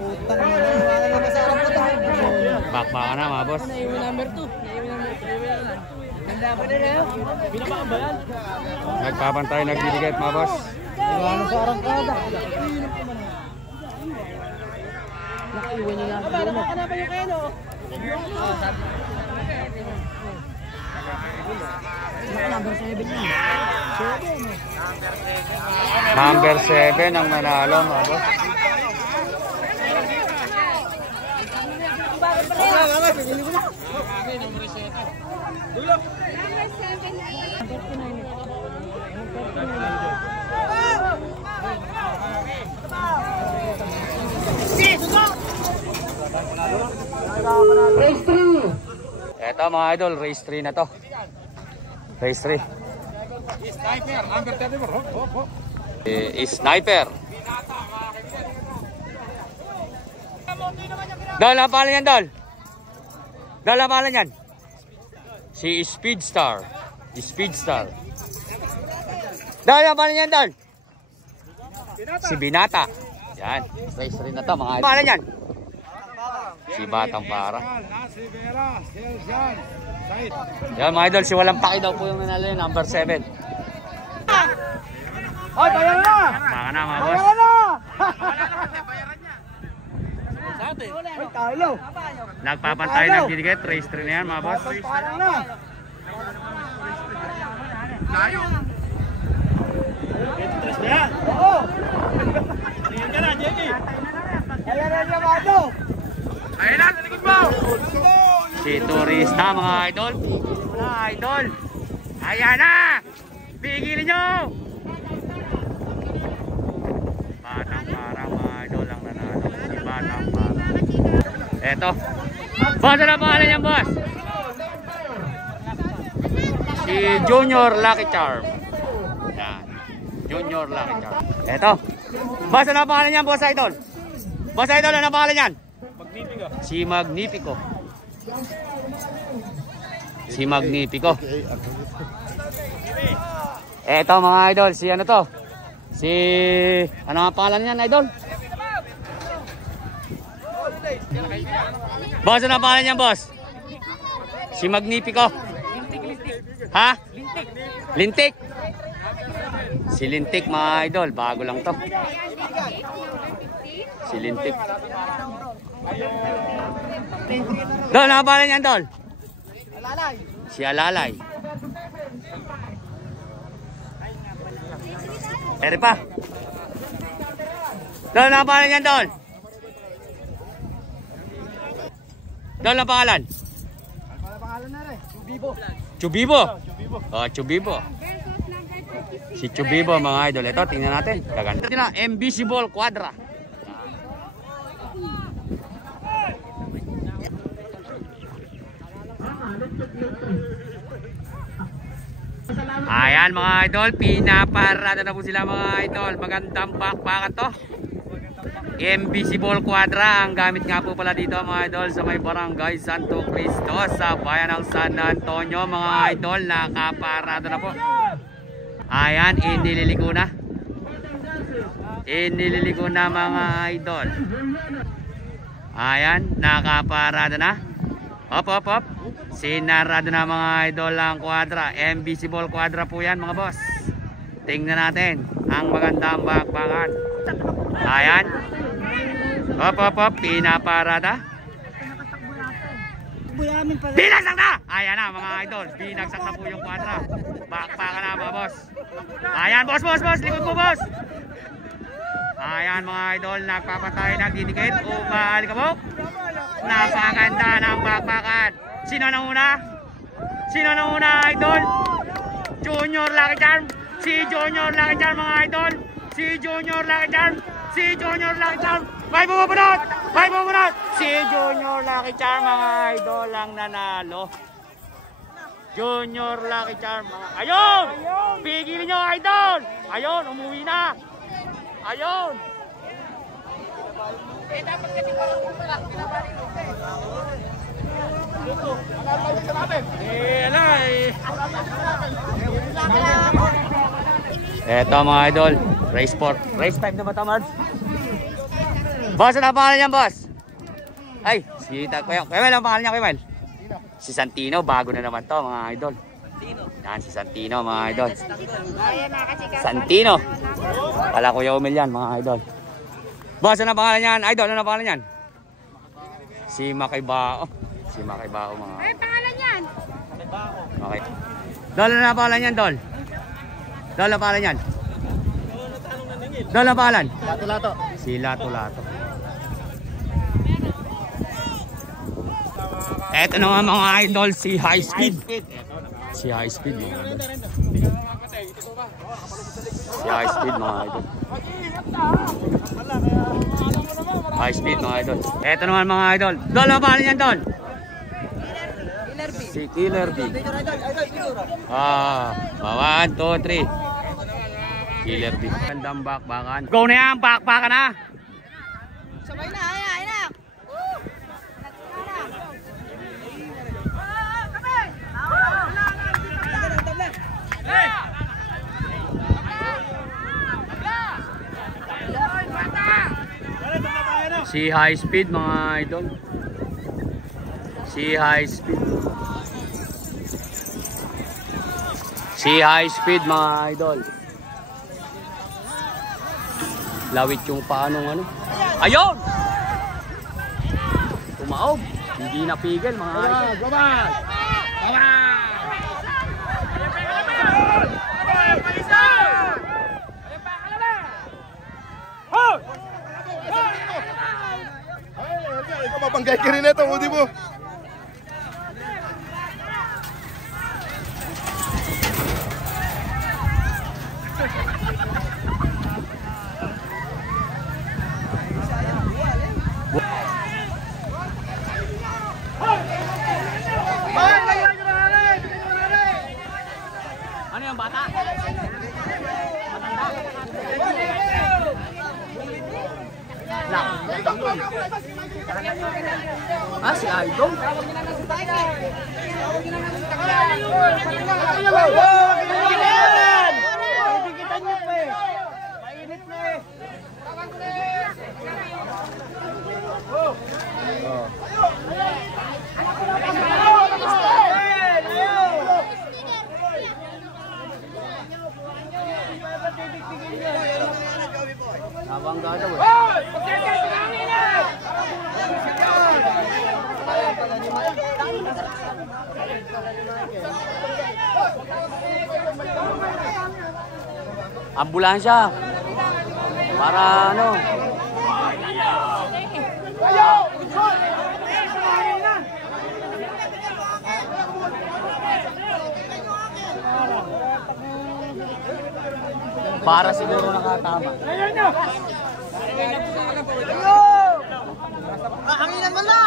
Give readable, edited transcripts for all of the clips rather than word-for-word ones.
Putang na naman masarap ko tayo. Bakbaka na mga boss. Naiwi number 2. Ganda pa na rin. Pinabakan ba yan? Nagpapantay, nagdidikit mga boss. Ano sa arangkada? Nakaiwan niyo lang. Baka na pa yung kayo, no? Number 7 yan. Number 7 ang nanalo mga boss. Race 3. Eto mga idol, race 3 na to. Race 3. Sniper, number 34. Sniper. Dol, ang pangalan yan, Dol? Dol, ang pangalan yan? Si Speedstar. Speedstar. Dol, ang pangalan yan, Dol? Si Binata. Yan, race 3 na to mga idol. Pangalan yan? Si Batang Para. Yan mga idol, si Walang Paki daw po yung nanalo yun, number 7. Hoy, bayaran na! Baka na mga boss. Bayaran na! Hoy, tayo. Nagpapantay ng didikit, race 3 na yan mga boss. Bayaran na! Layo. Oo! Tingin ka na, Jackie. Bayaran na ba ito? Ayun na, talikod mo. Si Turista mga idol. Mga idol. Ayan na! Pigilin nyo! Batang Para mga idol ang nanalo. Si Batang Para. Eto. Boss, ano pangalan niyan, boss? Si Junior Lucky Charm. Yan. Junior Lucky Charm. Eto. Boss, ano pangalan niyan, boss idol? Boss idol, ano pangalan niyan? Si Magnifico. Si Magnifico. Eto mga idol, si ano to? Si ano ang pangalan niyan, idol? Boss, ano ang pangalan niyan, boss? Si Magnifico. Ha? Lintik. Si Lintik mga idol, bago lang to. Si Lintik. Dol, ano ang pangalan niyan, Dol? Alalay. Si Alalay. Ere pa. Dol, ano ang pangalan niyan, Dol? Dol, ano ang pangalan? Ano pangalan na rin? Chubibo. Chubibo. Oh, Chubibo. Si Chubibo mga idol. Ito, tingnan natin. Gaganda. Ito na, Invisible Quadra. Ayan mga idol, pinaparada na po sila mga idol. Magandang bakbakan to. Invisible Quadra ang gamit nga po pala dito mga idol sa may barangay Santo Cristo sa bayan ng San Antonio mga idol. Nakaparada na po. Ayan, inililiko na. Inililiko na mga idol. Ayan, nakaparada na. Hop, hop, hop. Sinarado na mga idol ang Quadra. Invisible Quadra po yan mga boss. Tingnan natin ang magandang bakbakan. Ayan. Hop, hop, hop. Pinaparada. Binagsak na! Ayan na mga idol. Binagsak na po yung Quadra. Bakbakan na mga boss. Ayan boss, boss, boss. Likod mo boss. Ayan mga idol. Nagpapatay, nagdidikit. Umalikabok. Napakaganda ng bakbakan. Sino na una? Sino na una idol? Junior Lucky Charm. Si Junior Lucky Charm mga idol. Si Junior Lucky Charm. Si Junior Lucky Charm. May bumumunod. May bumumunod. Si Junior Lucky Charm mga idol ang nanalo. Junior Lucky Charm mga... Ayun! Pigilin nyo idol. Ayun, umuwi na. Ayun. Eh, dapat kasi pala pinabalik ko. Eto mga idol, race 4. Race 5 na ba ito, Marv? Boss, ano ang pangalan niyan, boss? Ay, si Kuya Mel, ang pangalan niya, Kuya Mel? Si Santino, bago na naman to, mga idol. Yan, si Santino, mga idol. Santino. Kala Kuya Mel yan, mga idol. Boss, ano ang pangalan niyan? Idol, ano ang pangalan niyan? Si Makiybao. Si Makiybao, mga idol. Ay, pangalan yan. Okay. Dol, ano ang pangalan niyan, Dol? Dol, ang pangalan niyan? Dol, ang pangalan? Lato-lato. Si Lato-Lato. Eto na nga mga idol, si High Speed. Si High Speed, mga idol. Si High Speed, mga idol. High Speed, mga idol. Eto naman mga idol. Dol, ang pangalan niyan, Dol? Si Killer B. 1, 2, 3. Killer B. Gandang bakbakan. Go na yan, bakbakan na. Sabay na, ay na. Si High Speed, mga idol. Si High Speed. Si High Speed, mga idol. Lawit yung paanong ano. Ayun! Tumaob. Hindi napigil, mga idol. Gobal! Ikaw mapanggay ka rin ito, Udi mo. Ano yung bata? Ah, si Idol? Habang gadaw eh. Ambulansya. Para ano? Para siguro nakatama. Hanginan mo na!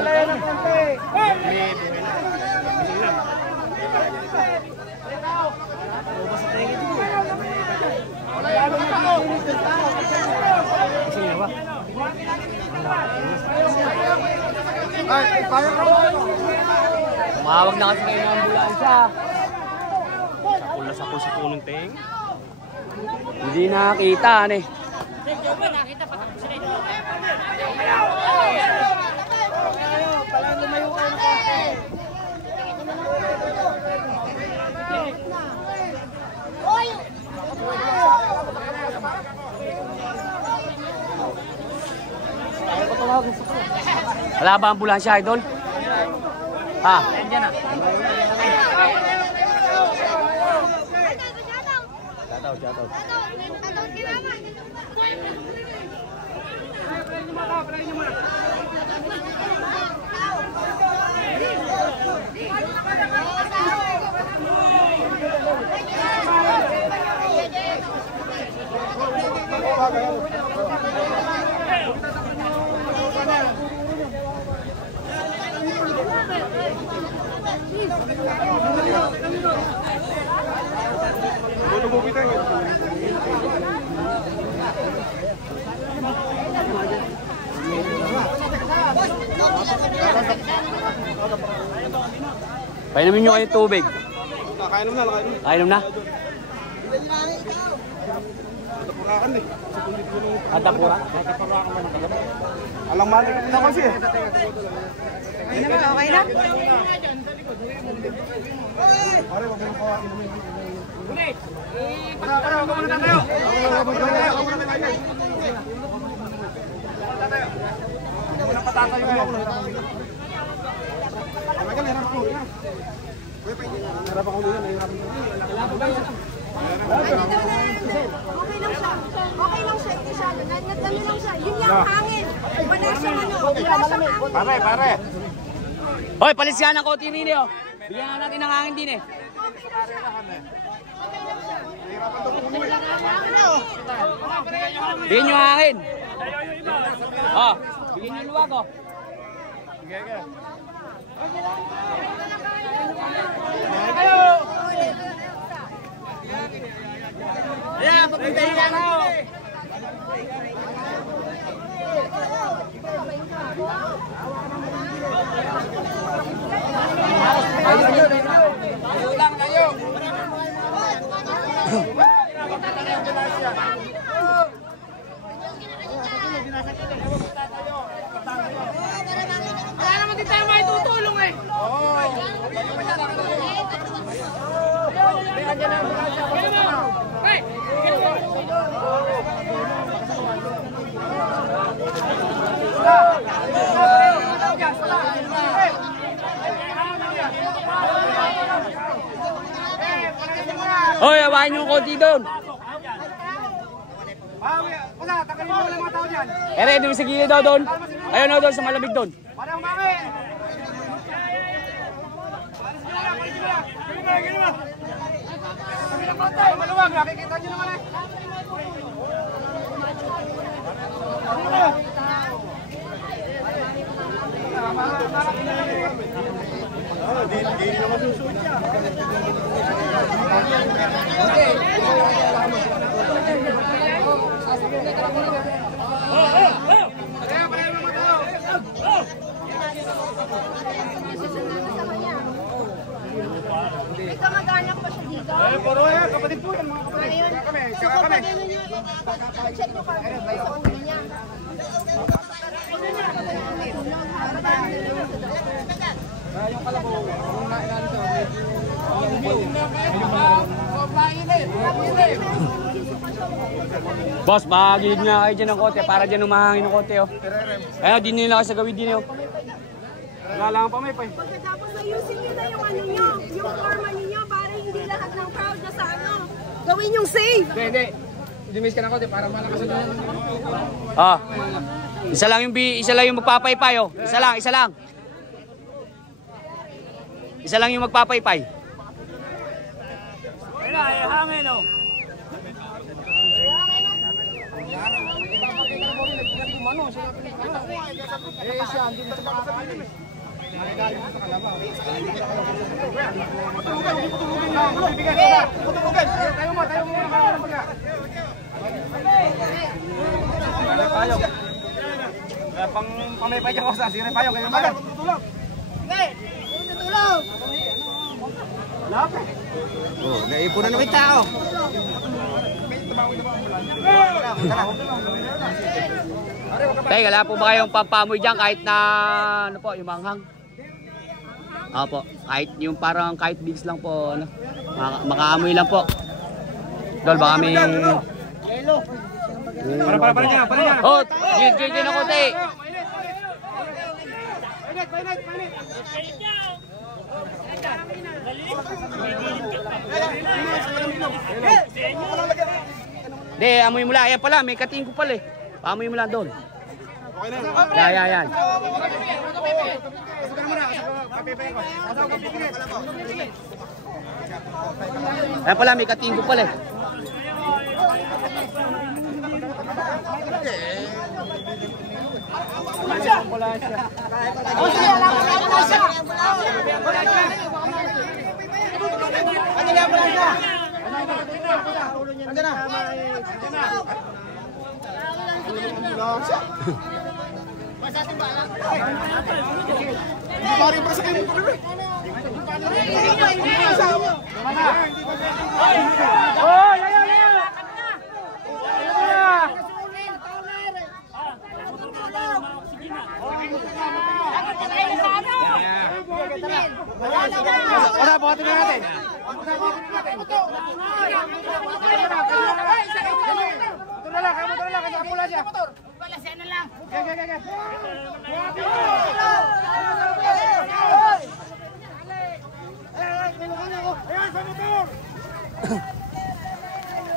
Layo ng konti. Ay, parang Tumawag na kasi kayo ng ambulansya. Pula sa puso po ng ting. Hindi nakakita, ano eh. Wala ba ambulansya, Idol? Ha? Nandiyan na. Shoutout. Painumin nyo kayo tubig. Kainom na. Kainom na? Natapurakan eh. Atapura? Alang mali ka na kasi eh. Okay na ba? Okay na? Pare, wag mo nang kawain. Wag mo na tayo! Muna patatayo na. Harap ako nila, nahihirapan ko. Okay lang siya. Okay lang siya. Hindi siya. Ano lang siya. Yun yung hangin. Wala siyang ano. Wala siyang hangin. Pare. Hoy, palisyan ng konti rin eh. Oh. Bigyan nga natin ng hangin din eh. Okay lang siya. Bigyan nyo hangin. Oh, bigyan nyo luwag oh. Ayan, papuntahin ka na oh. Tayo lang, tayo. Wala naman din tayo may tutulong eh. Hoy, awahin yung konti doon. Tagalin mo lang mga tao dyan. Ere, doon sa gilid daw doon. Ayun o doon sa malamig doon. Para umami. Maluwag, nakikita nyo naman eh. Hindi naman susunod siya. May kamag-anak pa siya dito. Puro yan, kapatid po yan, mga kapatid. Kami. So kapag ano niya, check niyo kung sa ulo niya. Yung kalabaw, kung nailan ito, Boss, magigid nga kayo dyan ng kote para dyan umahangin ng kote oh. Ayun, din nila kasi sa gawin din oh. wala lang pa may pa. Pagkatapos ayusin niyo na yung ano niyo, yung forma niyo para hindi lahat ng crowd na sa ano, gawin yung safe. Hindi. Dimis ka na ko, para malakas na. Ah. Isa lang yung magpapaypay oh. Isa lang. Isa lang yung magpapaypay. Ayun na, hangin oh. Pang-pamay ka ko sa sire payo kayo magan. Tutulog. Tutulog. Oh, naipon na ng tao. Tay, wala po ba kayong pampamoy dyan kahit na ano po, yung manghang? Opo, kahit yung parang kahit bigs lang po, ano, makaamoy lang po. Dol, baka may... Para niya. Oh, gin ako, tay. Painit. Hindi, amoy mo lang. Ayan pala, may kating ko pala eh. Paamoy mo lang doon. Okay na. Yan. Ayan pala, may kating ko pala eh. Wala siya. Wala, buhatin na natin. Ito na lang, kasi apula siya.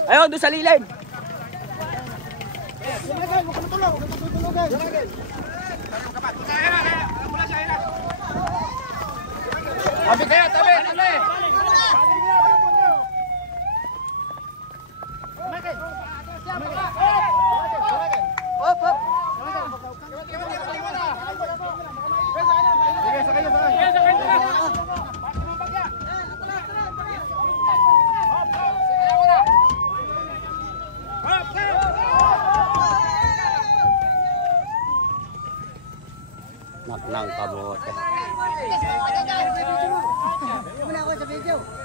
Ayun, doon sa lilid. Tabi kaya, tabi. Naknang kamote.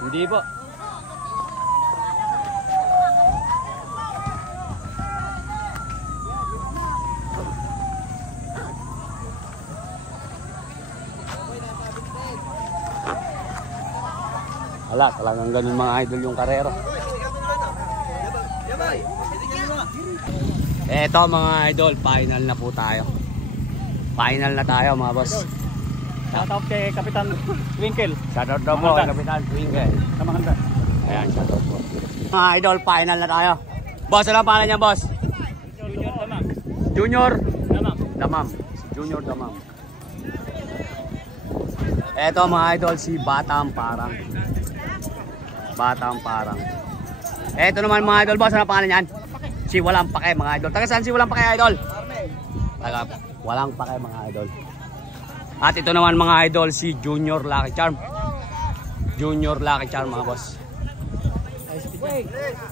Hindi po. Wala, talagang ganun mga idol yung karera. Eto mga idol, final na po tayo. Final na tayo mga boss. Shoutout kay Kapitan Twinkle. Shoutout daw po, Kapitan Twinkle. Kamahanda. Ayan, shoutout po. Mga idol, final na tayo. Boss, ano ang pangalan niya, boss? Junior Damam. Junior Damam. Damam. Junior Damam. Eto mga idol, si Batang Parang. Batang Parang. Eto naman mga idol, boss, ano ang pangalan niyan? Si Walang Pake mga idol. Taga saan si Walang Pake idol? Taga Walang Pake mga idol. At ito naman mga idol, si Junior Lucky Charm. Junior Lucky Charm mga boss.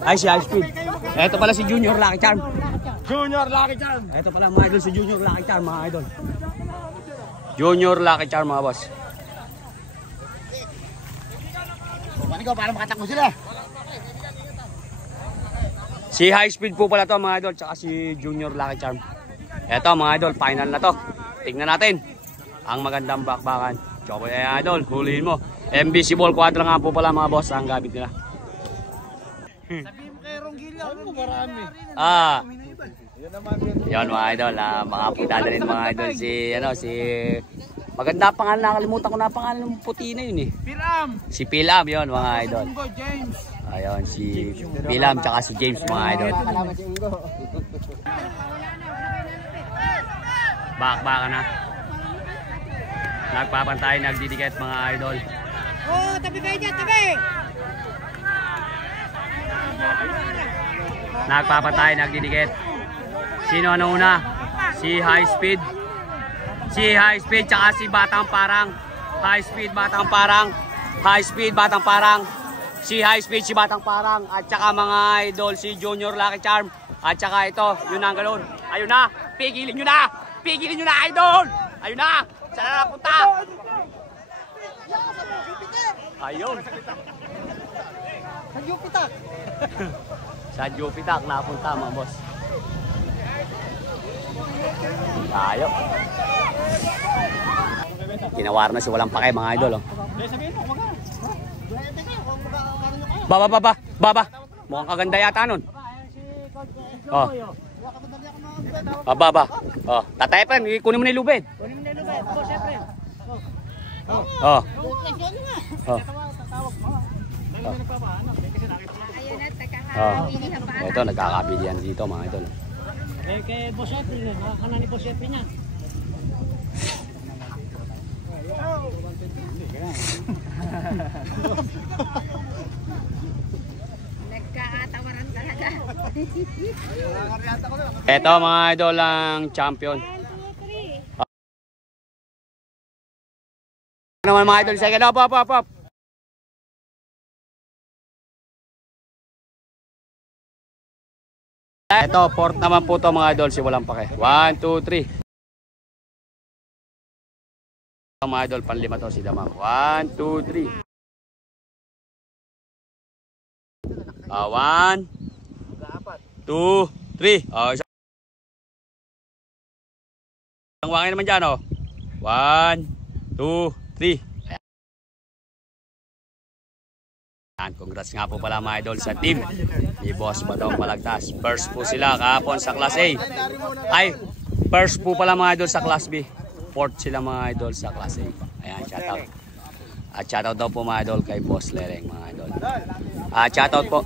Ay, si High Speed. Ito pala si Junior Lucky Charm. Junior Lucky Charm. Ito pala mga idol, si Junior Lucky Charm mga idol. Junior Lucky Charm mga boss. Paano ko para makatakbo sila? Si High Speed po pala to mga idol, tsaka si Junior Lucky Charm. Eto mga idol, final na to. Tingnan natin ang magandang bakbakan. Choco ya idol, huliin mo. MBC Ball Quadra nga po pala mga boss ang gamit nila. Sabihin mo kay Ronggilio, marami. Yan mga idol, mga puntada rin mga idol si maganda pangalan, nakalimutan ko na pangalan ng puti na yun eh. Pilam. Si Pilam yon mga idol. James. Ayun, si Pilam tsaka si James mga idol. Bakbakan na. Nagpapantay, nagdidikit mga idol. Oh, tabi kayo dyan, tabi! Nagpapantay, nagdidikit. Sino ano una? Si High Speed. Si High Speed tsaka si Batang Parang. High Speed, Batang Parang. High Speed, Batang Parang. Si High Speed, si Batang Parang. At tsaka mga idol, si Junior Lucky Charm. At tsaka ito, yun ang galon. Ayun na, pigilin nyo na! Pigilin nyo na idol! Ayun na! Saan na napunta? Ayun. Sa Jupitak. Sa Jupitak napunta mga boss. Tayo. Kinawar na si Walang Pake mga idol. Oh. Baba. Mukhang kaganda yata nun. Oh. Baba. Oh, tatay pa, kunin mo na yung lubid. Kunin mo na lubid. Ako, syempre. Oh. Oh. Ayun na, Oh. Ito, nagkakabilihan dito mga idol. Kay Boss Efren, nakakana ni Boss Efren yan. Nagkakatawaran talaga. Ito mga idol ang champion. Ano naman mga idol, second up. Ito, fourth naman po to mga idol, si walang pake. 1, 2, 3. Mga idol, panlima to si Damang. 1, 2, 3. 1, 2, 3. Ang wangin naman dyan, oh. 1, 2, 3. Ayan, congrats nga po pala mga idol sa team ni Boss Badong Balagtas. First po sila kahapon sa Class A. Ay, first po pala mga idol sa Class B. Fourth sila mga idol sa Class A. Ayan, shoutout. At shoutout daw po mga idol kay Boss Lereng mga idol. Shoutout po.